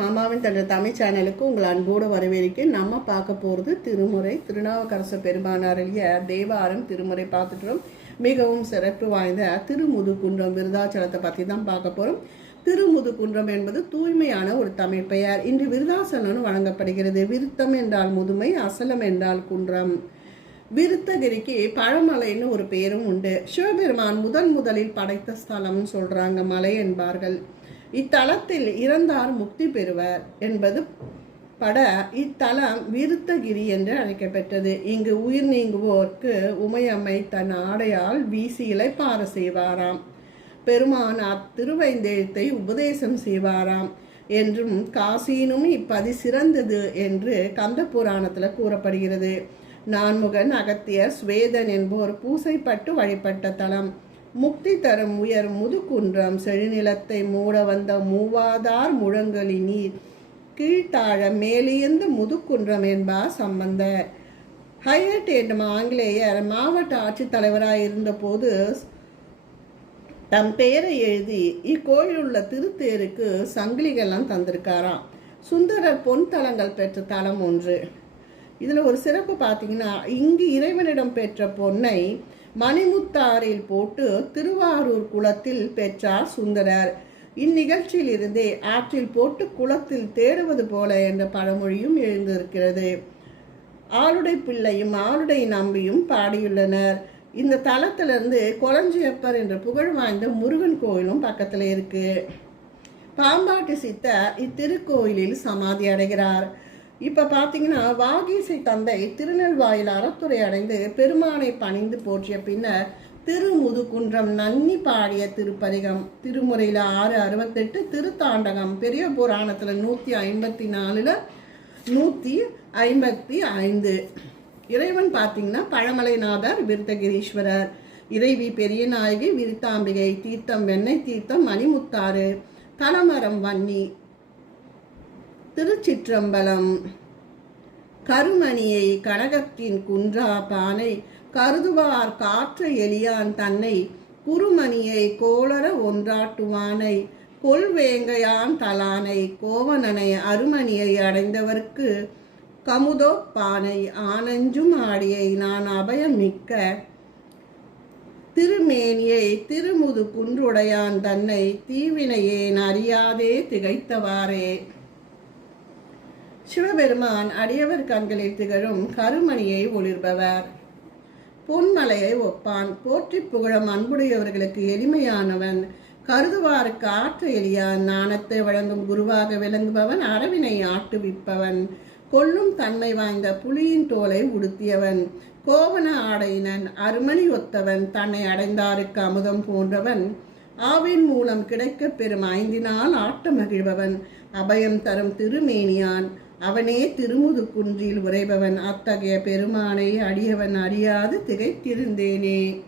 மாமாவின் அம்மாவின் தமிழ் சேனலுக்கு உங்கள் அன்போடு வரவேற்கிறேன். நம்ம பார்க்க போகிறது திருமுறை. திருநாவுக்கரச பெருமானார் தேவாரம் திருமுறை பார்த்துட்டுறோம் மிகவும் சிறப்பு வாய்ந்த திருமுதுகுன்றம் விருதாச்சலத்தை பற்றி தான் பார்க்க போகிறோம் திருமுதுகுன்றம் என்பது தூய்மையான ஒரு தமிழ் பெயர். இன்று விருதாசலம்னு வழங்கப்படுகிறது. விருத்தம் என்றால் முதுமை அசலம் என்றால் குன்றம். விருத்தகிரிக்கு பழமலைன்னு ஒரு பேரும் உண்டு. சிவபெருமான் முதன் முதலில் படைத்த ஸ்தலம்னு சொல்கிறாங்க மலை என்பார்கள். இத்தலத்தில் இறந்தார் முக்தி பெறுவர் என்பது பட இத்தலம் விருத்தகிரி என்று அழைக்கப்பட்டது இங்கு உயிர் நீங்குவோர்க்கு உமையம்மை தன் ஆடையால் வீசி பார செய்வாராம். பெருமான் அத்திருவைந்தெழுத்தை உபதேசம் செய்வாராம் என்றும் காசினும் இப்பதி சிறந்தது என்று கந்த புராணத்தில் கூறப்படுகிறது. நான்முகன் அகத்தியர் ஸ்வேதன் என்போர் பூசைப்பட்டு வழிபட்ட தலம். முக்தி தரும் உயர் முதுகுன்றம் செழுநிலத்தை மூட வந்த மூவாதார் முழங்கலி நீர். கீழ்த்தாழ மேலியந்த முதுகுன்றம் என்பார் சம்பந்தர் ஹையட் என்னும் ஆங்கிலேயர் மாவட்ட ஆட்சித்தலைவராக இருந்தபோது தம் பெயரை எழுதி இக்கோயில் உள்ள திருத்தேருக்கு சங்கிலிகள்லாம் தந்திருக்காராம். சுந்தரர் பொன் தலங்கள் பெற்ற தலம் ஒன்று. இதில் ஒரு சிறப்பு பார்த்தீங்கன்னா இங்கு இறைவனிடம் பெற்ற பொன்னை மணிமுத்தாரில் போட்டு திருவாரூர் குளத்தில் பெற்றார் சுந்தரர். இந்நிகழ்ச்சியில் இருந்தே ஆற்றில் போட்டு குளத்தில் தேடுவது போல என்ற பழமொழியும் எழுந்திருக்கிறது. ஆளுடை பிள்ளையும் ஆளுடை நம்பியும் பாடியுள்ளனர். இந்த தலத்திலிருந்து கொளஞ்சியப்பர் என்ற புகழ் வாய்ந்த முருகன் கோயிலும் பக்கத்தில் இருக்கு. பாம்பாட்டி சித்தர் இத்திருக்கோயிலில் சமாதி அடைகிறார். இப்போ பார்த்தீங்கன்னா வாகீசை தந்தை திருநெல்வாயில் அறத்துறை அடைந்து பெருமானை பணிந்து போற்றிய பின்னர் திருமுதுகுன்றம் நன்னி பாடிய திருப்பதிகம் திருமுறையில் ஆறு அறுபத்தெட்டு திருத்தாண்டகம் பெரிய புராணத்தில் நூற்றி ஐம்பத்தி நாலில் நூற்றி ஐம்பத்தி ஐந்து. இறைவன் பார்த்தீங்கன்னா பழமலைநாதர் விருத்தகிரீஸ்வரர். இறைவி பெரிய நாயகி விருத்தாம்பிகை தீர்த்தம் வெண்ணெய் தீர்த்தம் மணிமுத்தாறு தலமரம் வன்னி திருச்சிற்றம்பலம். கருமணியை கனகத்தின் குன்றா பானை கருதுவார் காற்ற எலியான் தன்னை குருமணியை கோளர ஒன்றாட்டுவானை கொள்வேங்கையான் தலானை கோவனனை அருமணியை அடைந்தவர்க்கு கமுதோ பானை ஆனஞ்சும் ஆடியை நான் அபயம் மிக்க திருமேனியை திருமுது குன்றுடையான் தன்னை தீவினையேன் அறியாதே திகைத்தவாறே. சிவபெருமான் அடியவர் கண்களில் திகழும் கருமணியை ஒளிர்பவர். பொன்மலையை ஒப்பான். போற்றி புகழும் அன்புடையவர்களுக்கு எளிமையானவன். கருதுவாருக்கு ஆற்ற எளியான். நாணத்தை வழங்கும் குருவாக விளங்குபவன். அரவினை ஆட்டுவிப்பவன் கொல்லும் தன்மை வாய்ந்த புலியின் தோலை உடுத்தியவன். கோவன ஆடையினன். அருமணி ஒத்தவன். தன்னை அடைந்தாருக்கு அமுதம் போன்றவன். ஆவின் மூலம் கிடைக்கப் பெறும் ஐந்தினால் ஆட்ட மகிழ்பவன். அபயம் தரும் திருமேனியான். அவனே திருமுது குன்றில் உரைபவன் அத்தகைய பெருமானை அடியவன் அறியாது திகைத்திருந்தேனே.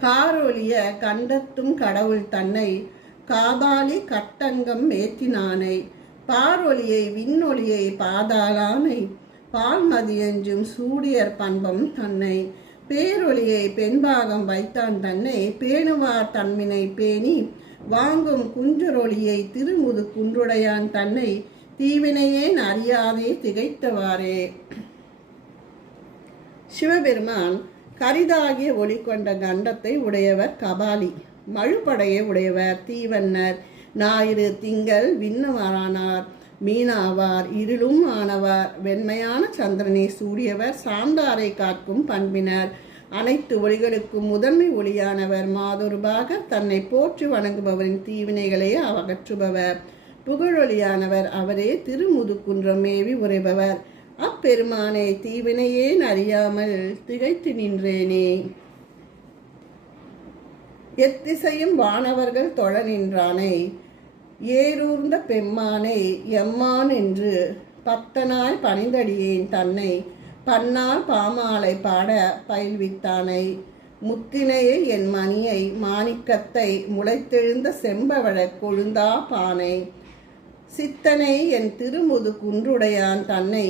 காரொலிய கண்டத்தும் கடவுள் தன்னை காபாலி கட்டங்கம் மேத்தினானை பாரொலியை விண்ணொலியை பாதாளானை பால்மதியஞ்சும் சூடியர் பண்பம் தன்னை. பேரொலியை பெண்பாகம் வைத்தான் தன்னை. பேணுவார் தன்மினை பேணி. வாங்கும் குன்றொலியை திருமுது குன்றுடையான் தன்னை. தீவினையேன் அறியாதே திகைத்தவாறே. சிவபெருமான் கரிதாகிய ஒளி கொண்ட கண்டத்தை உடையவர் கபாலி. மழுப்படையை உடையவர் தீவன்னர். ஞாயிறு திங்கள் விண்ணவரானார். மீனாவார் இருளும் ஆனவர். வெண்மையான சந்திரனை சூடியவர். சாந்தாரை காக்கும் பண்பினர். அனைத்து ஒளிகளுக்கும் முதன்மை ஒளியானவர். மாதொருபாக தன்னை போற்றி வணங்குபவரின் தீவினைகளை அகற்றுபவர். புகழொலியானவர் அவரே திருமுதுக்குன்றம் மேவி உரைபவர் அப்பெருமானை தீவினையேன் அறியாமல் திகைத்து நின்றேனே. எத்திசையும் வானவர்கள் தொழ நின்றானை. ஏரூர்ந்த பெம்மானை எம்மான் என்று பத்தனாய் பணிந்தடியேன் தன்னை. பன்னால் பாமாலை பாட பயில்வித்தானை. முத்தினையை என் மணியை மாணிக்கத்தை முளைத்தெழுந்த செம்பவழ கொழுந்தா பானை. சித்தனை என் திருமுது குன்றுடையான் தன்னை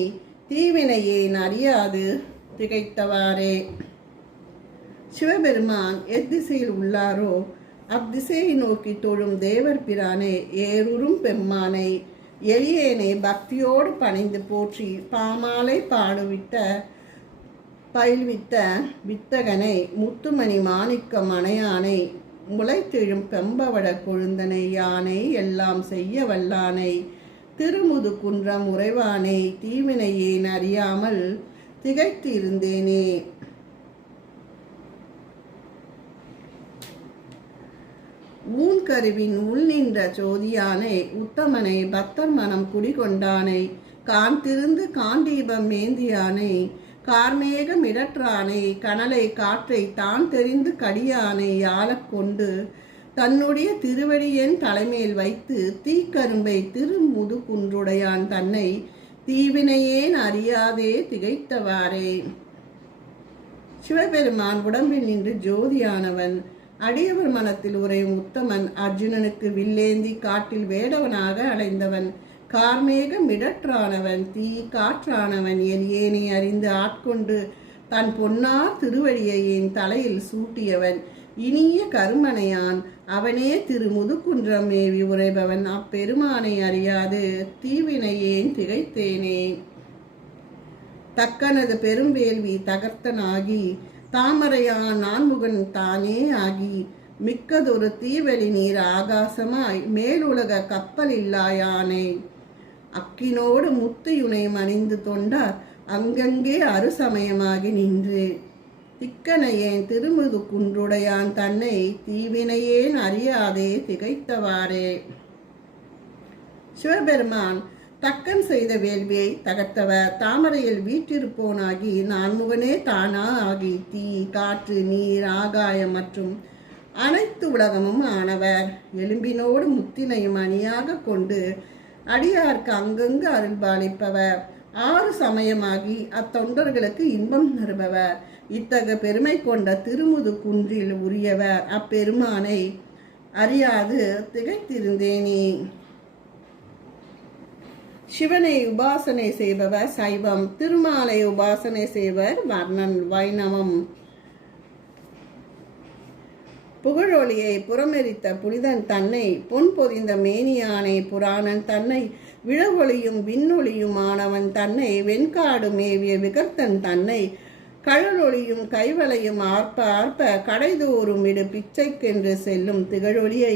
தீவினையேன் அறியாது திகைத்தவாறே. சிவபெருமான் எத்திசையில் உள்ளாரோ அத்திசையை நோக்கி தொழும் தேவர் பிரானே ஏறுறும் பெம்மானை. எளியேனை பக்தியோடு பணிந்து போற்றி பாமாலை பாடுவிட்ட பயில்வித்த வித்தகனை முத்துமணி மாணிக்க மனையானை முளைத்தெழும் பெம்பவட கொழுந்தனை யானை எல்லாம் செய்ய வல்லானை. திருமுது குன்றம் உறைவானை தீவினையேன் அறியாமல் திகைத்து இருந்தேனே ஊன்கருவின் உள் நின்ற ஜோதியானை உத்தமனை பக்தர் மனம் குடிகொண்டானை. காந்திருந்து காண்டீபம் மேந்தியானை கார்மேக இடற்றானை கனலை காற்றை தான் தெரிந்து கடியானை யாழக் கொண்டு தன்னுடைய திருவடியன் தலைமேல் வைத்து தீக்கரும்பை திருமுது குன்றுடையான் தன்னை தீவினையேன் அறியாதே திகைத்தவாறே. சிவபெருமான் உடம்பில் நின்று ஜோதியானவன் அடியவர் மனத்தில் உரையும் உத்தமன் அர்ஜுனனுக்கு வில்லேந்தி காட்டில் வேடவனாக அலைந்தவன் கார்மேக மிடற்றானவன் தீ காற்றானவன் என் ஏனை அறிந்து ஆட்கொண்டு தன் பொன்னார் திருவடியை என் தலையில் சூட்டியவன். இனிய கருமனையான் அவனே திரு முதுக்குன்றம் மேவி உரைபவன் அப்பெருமானை அறியாது தீவினையேன் திகைத்தேனே? தக்கனது பெரும் வேள்வி தகர்த்தனாகி தாமரையான் நான்முகன் தானே ஆகி மிக்கதொரு தீவெளி நீர் ஆகாசமாய் மேலுலக கப்பல் இல்லாயானே அக்கினோடு முத்தியுனை மணிந்து தொண்டார் அங்கங்கே அருசமயமாகி நின்று. திக்கனையேன் திருமுது குன்றுடையான் தன்னை தீவினையேன் அறியாதே திகைத்தவாறே. சிவபெருமான் தக்கன் செய்த வேள்வியை தகர்த்தவர். தாமரையில் வீற்றிருப்போனாகி நான்முகனே தானா ஆகி தீ காற்று நீர் ஆகாயம் மற்றும் அனைத்து உலகமும் ஆனவர். எலும்பினோடு முத்தினையும் அணியாக கொண்டு அடியார்க்கு அங்கங்கு அருள்பாலிப்பவர். ஆறு சமயமாகி அத்தொண்டர்களுக்கு இன்பம் தருபவர் இத்தகு பெருமை கொண்ட திருமுது குன்றில் உரியவர் அப்பெருமானை அறியாது திகைத்திருந்தேனே. சிவனை உபாசனை செய்பவர் சைவம் திருமாலை உபாசனை செய்வர் வர்ணன் வைணவம். புகழொளியை புறமெரித்த புனிதன் தன்னை பொன் பொதிந்த மேனியானை புராணன் தன்னை விழவொளியும் விண்ணொளியுமானவன் தன்னை வெண்காடு மேவிய விகர்த்தன் தன்னை கழலொளியும் கைவளையும் ஆர்ப்ப ஆர்ப்ப கடைதோறும் இடு பிச்சைக்கென்று செல்லும் திகழொளியை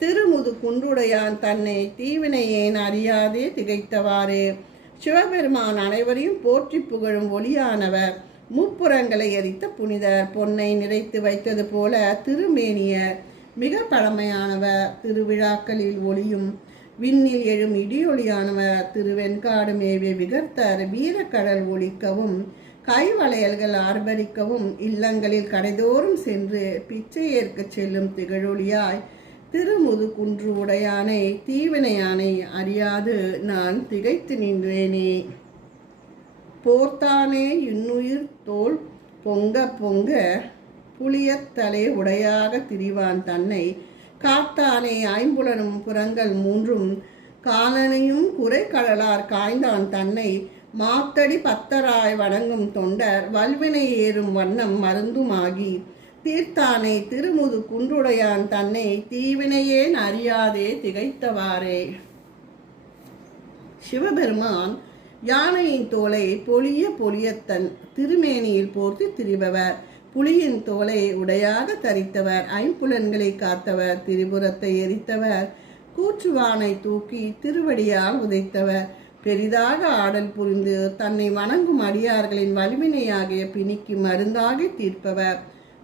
திருமுது குன்றுடையான் தன்னை தீவினை ஏன் அறியாதே திகைத்தவாறே. சிவபெருமான் அனைவரையும் போற்றி புகழும் ஒளியானவர். முப்புறங்களை எரித்த புனிதர் பொன்னை நிறைத்து வைத்தது போல திருமேனியர் மிக பழமையானவர். திருவிழாக்களில் ஒளியும் விண்ணில் எழும் இடியொளியானவர். திருவெண்காடு மேவிய விகர்த்தர் வீரக்கடல் ஒழிக்கவும் கைவளையல்கள் ஆர்ப்பரிக்கவும் இல்லங்களில் கடைதோறும் சென்று பிச்சை ஏற்கச் செல்லும் திகழொளியாய் திருமுது குன்று உடையானை தீவினையானை அறியாது. நான் திகைத்து நின்றேனே. போர்த்தானே இன்னுயிர் தோல் பொங்க பொங்க புளியத்தலை உடையாக திரிவான் தன்னை. காத்தானே ஐம்புலனும் புறங்கள் மூன்றும் காலனையும் குறை கடலார் காய்ந்தான் தன்னை. மாத்தடி பத்தராய் வணங்கும் தொண்டர் வல்வினை ஏறும் வண்ணம் மருந்துமாகி. தீர்த்தானை திருமுது குன்றுடையான் தன்னை தீவினையேன் அறியாதே திகைத்தவாறே. சிவபெருமான் யானையின் தோலை பொலிய பொலியத்தன் திருமேனியில் போர்த்து திரிபவர். புலியின் தோலை உடையாக தரித்தவர் ஐம்புலன்களை காத்தவர் திரிபுரத்தை எரித்தவர். கூற்றுவானை தூக்கி திருவடியால் உதைத்தவர். பெரிதாக ஆடல் புரிந்து தன்னை வணங்கும் அடியார்களின் வலிமினையாகிய பிணிக்கு மருந்தாக தீர்ப்பவர்.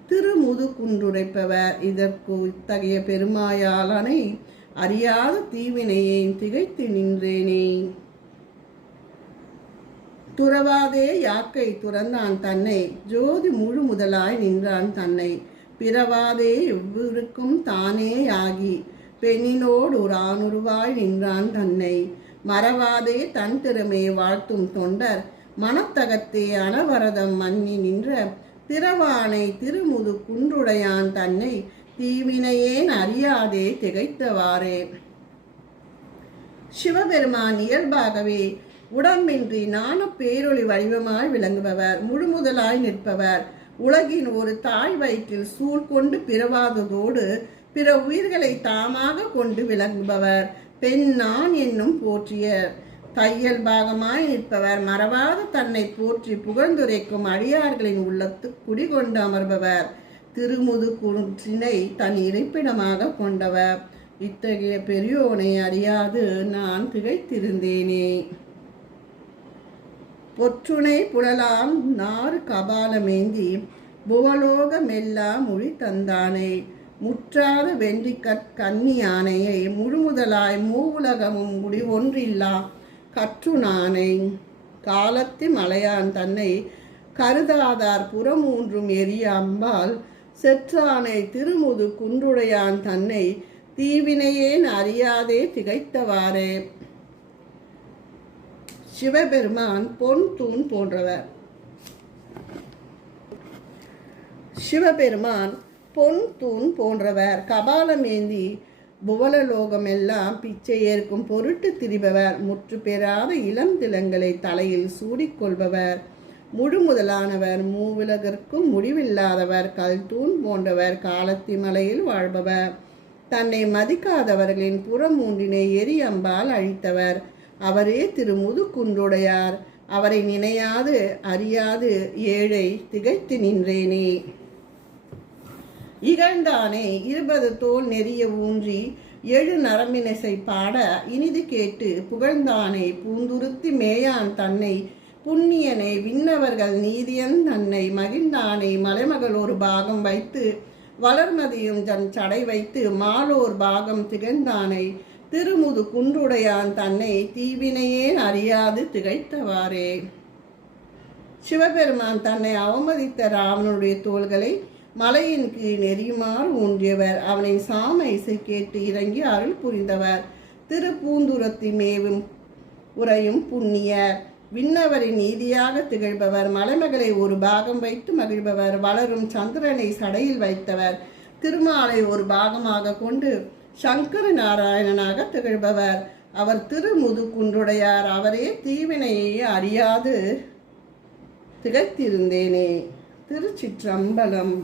திருமுது குன்றுரைப்பவர் இதற்கு இத்தகைய பெருமாயாளனை அறியாத தீவினையை திகைத்து நின்றேனே. துறவாதே யாக்கை துறந்தான் தன்னை. ஜோதி முழு முதலாய் நின்றான் தன்னை. பிறவாதே எவ்விருக்கும் தானே ஆகி பெண்ணினோடு ஒரு ஆணுருவாய் நின்றான் தன்னை. மறவாதே தன் திறமையை வாழ்த்தும் தொண்டர். மனத்தகத்தே அனவரதம் மன்னி நின்ற திறவானை திருமுது குன்றுடையான் தன்னை. தீவினையேன் அறியாதே திகைத்தவாறே. சிவபெருமான் இயல்பாகவே உடம்பின்றி நானும் பேரொளி வடிவமாய் விளங்குபவர் முழுமுதலாய் நிற்பவர். உலகின் ஒரு தாய் வயிற்றில் சூழ் கொண்டு பிறவாததோடு பிற உயிர்களை தாமாக கொண்டு விளங்குபவர். பெண் நான் என்னும் போற்றியர். தையல் பாகமாய் நிற்பவர். மறவாத தன்னை போற்றி புகழ்ந்துரைக்கும் அடியார்களின் உள்ளத்து குடிகொண்டு அமர்பவர். திருமுது குன்றினை தன் இருப்பிடமாக கொண்டவர். இத்தகைய பெரியோனை அறியாது நான் திகைத்திருந்தேனே. பொற்றுணை புழலாம் நாறு கபாலமேந்தி புவலோக மெல்லா மொழி தந்தானை. முற்றாத வென்றிக்கற் கன்னி யானையை முழுமுதலாய் மூவுலகமும் முடிவொன்றில்லா கற்றுநானை காலத்தி மலையான் தன்னை கருதாதார் புறமூன்றும் எரிய அம்பால் செற்றானை திருமுது குன்றுடையான் தன்னை தீவினையேன் அறியாதே திகைத்தவாறே. சிவபெருமான் பொன் தூண் போன்றவர். சிவபெருமான் பொன் தூண் போன்றவர். கபாலமேந்தி புவலலோகமெல்லாம் பிச்சை ஏற்கும் பொருட்டு திரிபவர். முற்று பெறாத இளம் திலங்களை தலையில் சூடிக்கொள்பவர். முழு முதலானவர் மூவுலகிற்கும் முடிவில்லாதவர். கல் தூண் போன்றவர் காலத்தி மலையில் வாழ்பவர். தன்னை மதிக்காதவர்களின் புறமூன்றினை எரி அம்பால் அழித்தவர். அவரே திரு முதுகுன்றுடையார் அவரை நினையாது அறியாது ஏழை திகைத்து நின்றேனே. இகழ்ந்தானே இருபது தோல் நெறிய ஊன்றி ஏழு நரம்பினிசை பாட இனிது கேட்டு புகழ்ந்தானே பூந்துருத்தி மேயான் தன்னை. புண்ணியனை விண்ணவர்கள் நீதியன் தன்னை மகிழ்ந்தானே மலைமகள் ஒரு பாகம் வைத்து வளர்மதியும் தன் சடை வைத்து மாலோர் பாகம் திகழ்ந்தானை. திருமுது குன்றுடையான் தன்னை தீவினையே அறியாது திகைத்தவாறே. சிவபெருமான் தன்னை அவமதித்த ராவனுடைய தோள்களை மலையின் கீழ் நெறியுமாறு ஊன்றியவர். அவனை சாம இசை கேட்டு இறங்கி அருள் புரிந்தவர். திருப்பூந்துரத்தி மேவும் உரையும் புண்ணியர். விண்ணவரின் நீதியாக திகழ்பவர். மலைமகளை ஒரு பாகம் வைத்து மகிழ்பவர். வளரும் சந்திரனை சடையில் வைத்தவர். திருமாலை ஒரு பாகமாக கொண்டு சங்கர நாராயணனாக திகழ்பவர். அவர் திருமுது குன்றுடையார் அவரே தீவினையை அறியாது. திகழ்த்திருந்தேனே திருச்சிற்றம்பலம்.